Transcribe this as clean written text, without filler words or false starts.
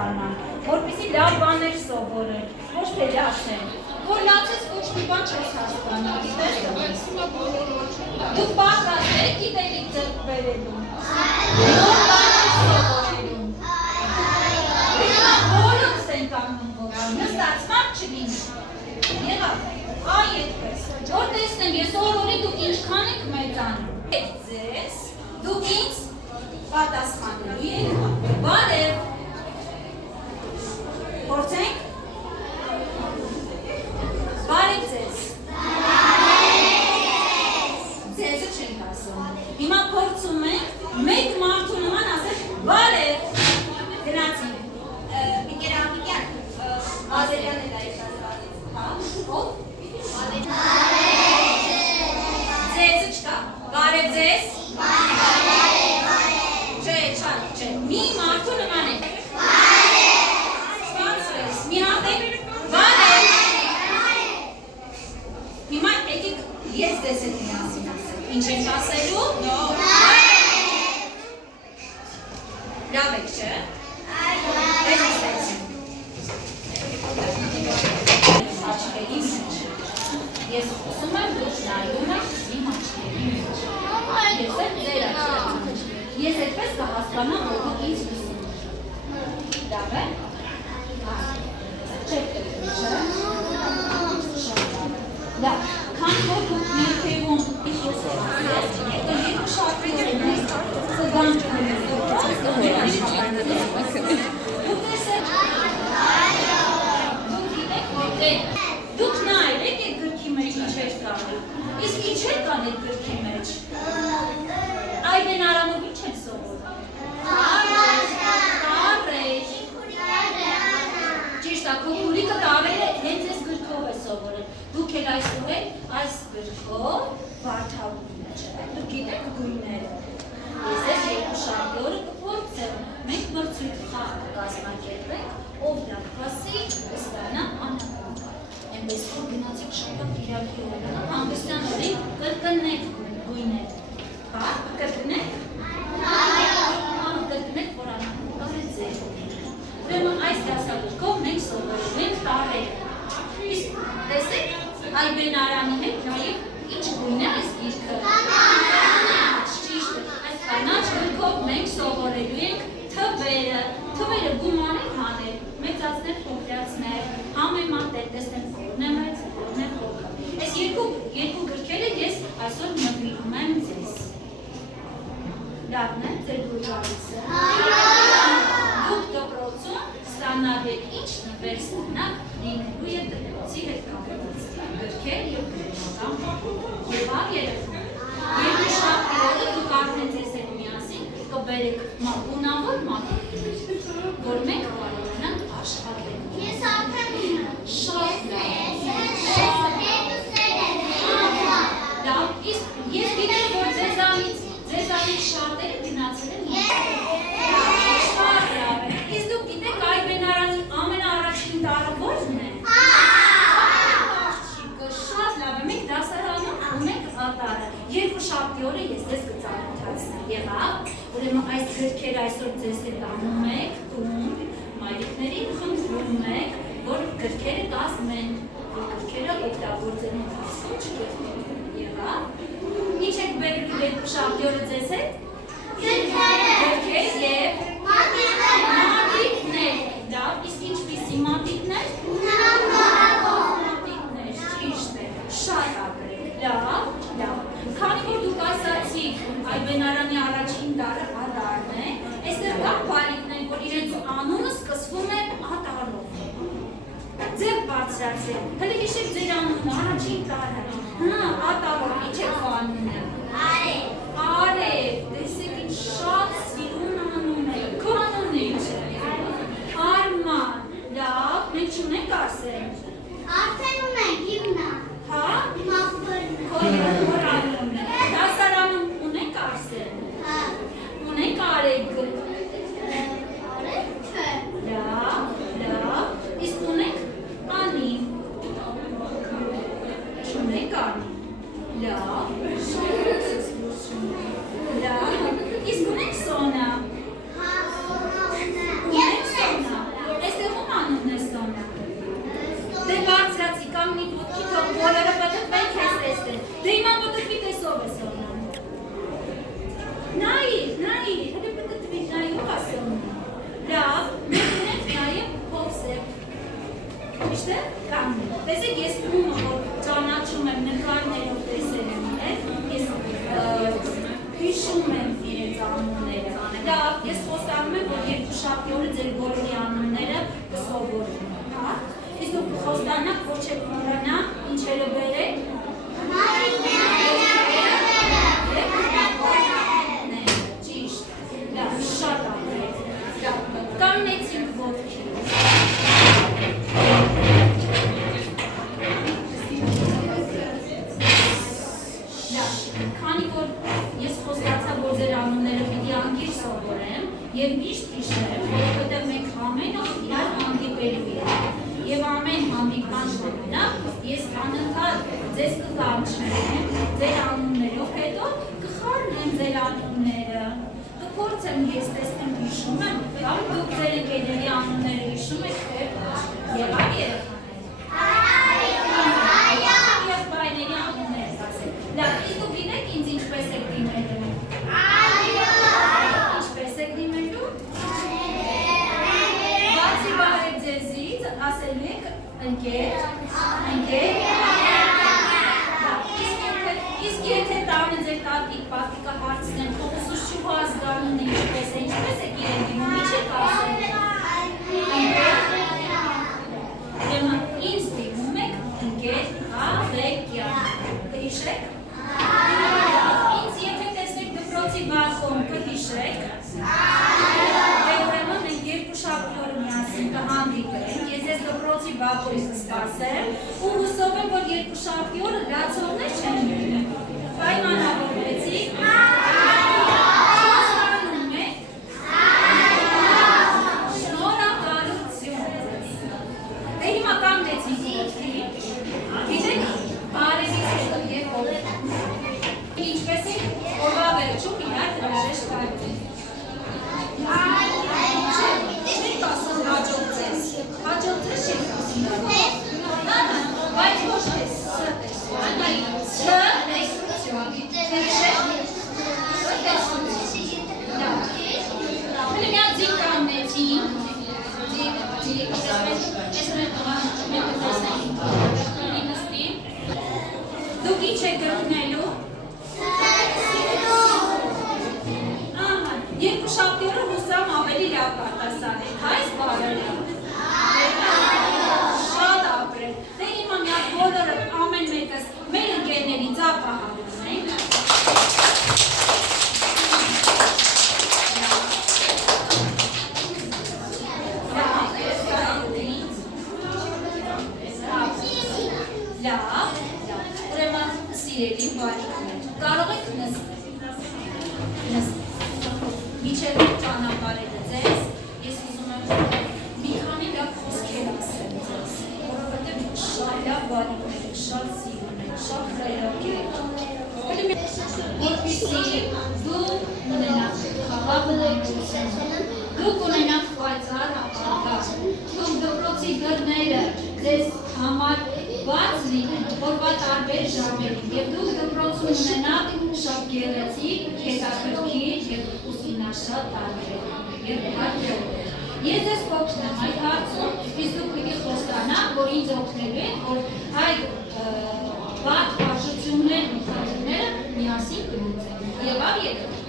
դառնան, որպեսզի լավ բաներ սովորեն, ոչ թե լացեն։ Որ լացես ոչ մի բան չես հասկանում, գիտես դες։ Դուք պատրաստ եք գիտելիք ձեռք բերելու։ Նոր բաներ սովորելու։ Բոլորս ենք անում ոդան, նստած մարդ չլինի։ Եղավ, այ այդպես, որ տեսնեմ ես օրորի դուք ինչքան եք մեծանում։ Ձեզ, դուք ինձ պատասխանելու եք, բարև։ Փորձենք։ Բարև ձեզ։ Ձեզը չենք ասում։ Հիմա փորձում ենք մեկ մարդու նման ասել բարև։ Գնացինք։ Միկերամիկյան, Ազերյան է դա եկազարից։ Հա, ով? Ձեզը չկա, բարև ձեզ։ Չէ, չէ, մի մարդու նման է։ Սպասվես, մի հատ է, բարև։ Հիմա եկեք ես ձեզ հետ միասին ասել, ինչ ենք ասելու։ Լավ եք, չէ։ Աչքերի մեջ։ Ես խոսում եմ, դուք նայում եք իմ աչքերի մեջ։ Ես եմ ձեր աչքերի մեջ։ Ես այդպես կհասկանամ, որ դուք ինձ լսում եք։ Լավ է։ Չեք տեքնի, չէ։ Լավ, քանի որ դուք երբևում ինչ ես ասել, հետո երկու շարքի օրենք ծգան չունենք։ Դուք նայել եք այդ գրքի մեջ ինչ էր կան, իսկ ինչ էր կան այդ գրքի մեջ, Այբեն Արամով ինչ են սովորում, տարեր, ճիշտ է, քո քուրիկը տարերը հենց այս գրքով է սովորել, դուք էլ այսօր այս գրքով վարդագույն չէ, դուք գիտեք գույները, ես ես երկու շաբթի օրը կփորձեմ, մենք մրցույթ խաղ կկազմակերպենք, ով լավ հասի, կստանա անհատական։ Այնպես որ գնացեք շաբաթ կիրակի օրը, հանգստյան օրին կրկնեք գույները։ Հա, կրկնեք։ Կրկնեք, որ անհատական է ձեր։ Ուրեմն այս դասագրքով մենք սովորում ենք տարերը։ Իսկ տեսեք, Այբեն Արամի հետ նաև ինչ գույն է այս գիրքը։ Ճիշտ է, այս կանաչ գրքով մենք սովորելու ենք թվերը։ Թվերը գումանել հանել, մեծացնել, փոքրացնել, համեմատել, տեսնել որն է մեծ, որն է փոքր։ Այս երկու գրքերը ես այսօր նվիրում եմ ձեզ։ Լավն է, ձեր դուրսը։ Դուք դպրոցում ստանալ եք ինչ նվեր ստանալ լինելու է դպրոցի հետ կապված գրքեր և գրական և այլ երևում։ Երկու շաբթի օրը դուք արդեն ձեզ հետ միասին կբերեք ունավոր մատիտներ, որ մենք կարող ենք աշխատել։ Ես արդեն շատ լավ, իսկ ես գիտեմ, որ ձեզանից շատերը գնացել են շատ լավ է։ Իսկ դուք գիտեք Այբեն Արամի ամենաառաջին տարը ո՞րն է։ Շատ լավ է, մենք դասարանում ունենք ատարը։ Երկու շաբթի օրը ես ձեզ կծանոթացնեմ, եղավ, ուրեմն այս գրքերը այսօր ձեզ հետ անում եք, տուն, մայրիկներին խնդրում եք, որ գրքերը կազմեն, որ գրքերը օգտագործելու ընթացքում չկեղտեն, եղավ։ Ինչ եք բերելու երկու շաբթի օրը ձեզ հետ։ Գրքեր և մատիտներ, լավ, իսկ ինչպիսի մատիտներ։ Մատիտներ, ճիշտ է, շատ ագրեք, լավ, լավ։ Քանի որ դուք ասացիք Այբեն Արամի առաջին տարը ադարն է, այստեղ կան բալիկներ, որ իրենց անունը սկսվում է ադարով։ Ձեր բարձրացեք, հələ հիշեք ձեր անունը, առաջին տարը։ Հա, ադարով, ինչ է քո անունը։ Արև, տեսեք ինչ շատ սիրուն անուն է, քո անունը ինչ է։ Արման, լավ, մենք չունենք ասել։ Արդեն ունենք, հիմնա։ Հա։ Քո անունն է։ Դասարանում ունենք ասել։ Ունենք Արև։ Լավ, լավ, իսկ ունենք Անի։ Չունենք Անի։ Լավ, ճիշտ է, կանգնեք։ Տեսեք, ես ում որ ճանաչում եմ նկարներով տեսել եմ իրենց, ես հիշում եմ իրենց անունները։ Լավ, ես խոստանում եմ, որ երկուշաբթի օրը ձեր բոլորի անունները կսովորում եմ, հա։ Իսկ դուք խոստանաք, որ չեք մոռանա ինչերը բերեք։ Ճիշտ, լավ, շատ ապրեք։ Կանգնեցինք ոտքի։ Քանի որ ես խոստացա, որ ձեր անունները պիտի անգիր սովորեմ և միշտ հիշեմ, որովհետև մենք ամեն օր իրար հանդիպելու ենք։ Եվ ամեն հանդիպման ժամանակ ես անընդհատ ձեզ կկանչեմ ձեր անուններով, հետո կխառնեմ ձեր անունները, կփորձեմ ես տեսնեմ հիշում եմ, կամ դուք ձեր ընկերների անունները հիշում եք, թե եղավ եղբայրների անունները ասել։ Լավ, իսկ դուք գիտեք ինձ ինչպես եք դիմելու։ Ինչպես եք դիմելու։ Բացի բարև ձեզից, ասելու եք ընկեր։ Իսկ եթե տանը ձեր տատիկ, պապիկը հարցնեն, ուսուցչուհու ազգանունը ինչպես է, ինչպես եք իրեն դիմում, ինչ եք ասել։ Ուրեմն ինձ դիմում եք ընկեր Աղեկյան։ Կհիշեք։ Ինձ եթե տեսնեք դպրոցի բակում, կհիշեք։ Ուրեմն մենք երկուշաբթի օրը միասին կհանդիպենք, ես ես դպրոցի բակում կսպասեմ ու հուսով եմ, որ երկուշաբթի օրը լացողներ չեն լինի։ Պայմանավորվեցիք։ Խոստանում եք։ Շնորհակալություն։ Դե հիմա կանգնեցինք ոտքի։ Գիտեք, բարևից հետո և ոտք։ Ինչպես եք օրվա վերջում իրար հրաժեշտ տալու։ Չեք ասում հաջողվեց։ Հաջողվեց չեք ասում։ Բայց ոչ թե Դուք ինչ եք գտնելու։ Երկուշաբթի օրը հուսամ ավելի լավ կարտասանեք, այս բառերը։ Շատ ապրեք։ Դե հիմա մի հատ բոլորը ամեն մեկս մեր ընկերների ծափահարում ենք։ Լավ, ուրեմն սիրելի բարիքներ, կարող եք նստել։ Միջև ճանապարհելը ձեզ, ես ուզում եմ մի քանի լավ խոսքեր ասեմ ձեզ, որովհետև շատ լավ բարիքներ եք, շատ սիրուն եք, շատ խելոք եք։ Որպեսզի դուք ունենաք խաղաղ բնակչություն, դուք ունենաք պայծառ ապագա, դուք դպրոցի դռները ձեզ համար բաց լինեն օրվա տարբեր ժամերին և դուք դպրոցում ունենաք շատ գեղեցիկ, հետաքրքիր և ուսումնաշատ տարբեր և իհարկե ես ձեզ կօգնեմ այդ հարցում, իսկ դուք պիտի խոստանաք, որ ինձ օգնելու եք, որ այդ վատ վարժություններն ու խնդիրները միասին կլուծենք։ Եղավ եք։